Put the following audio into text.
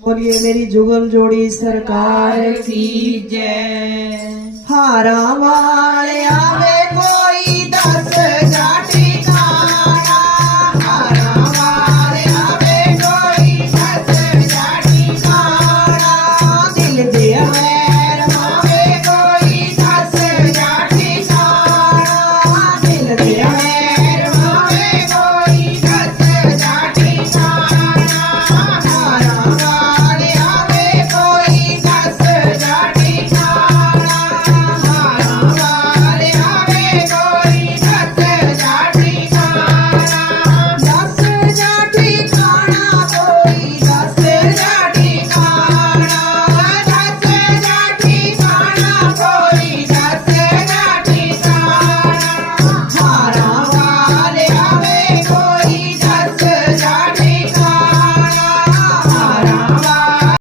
बोलिए मेरी जुगल जोड़ी सरकार की जय। हारा वाले आवे कोई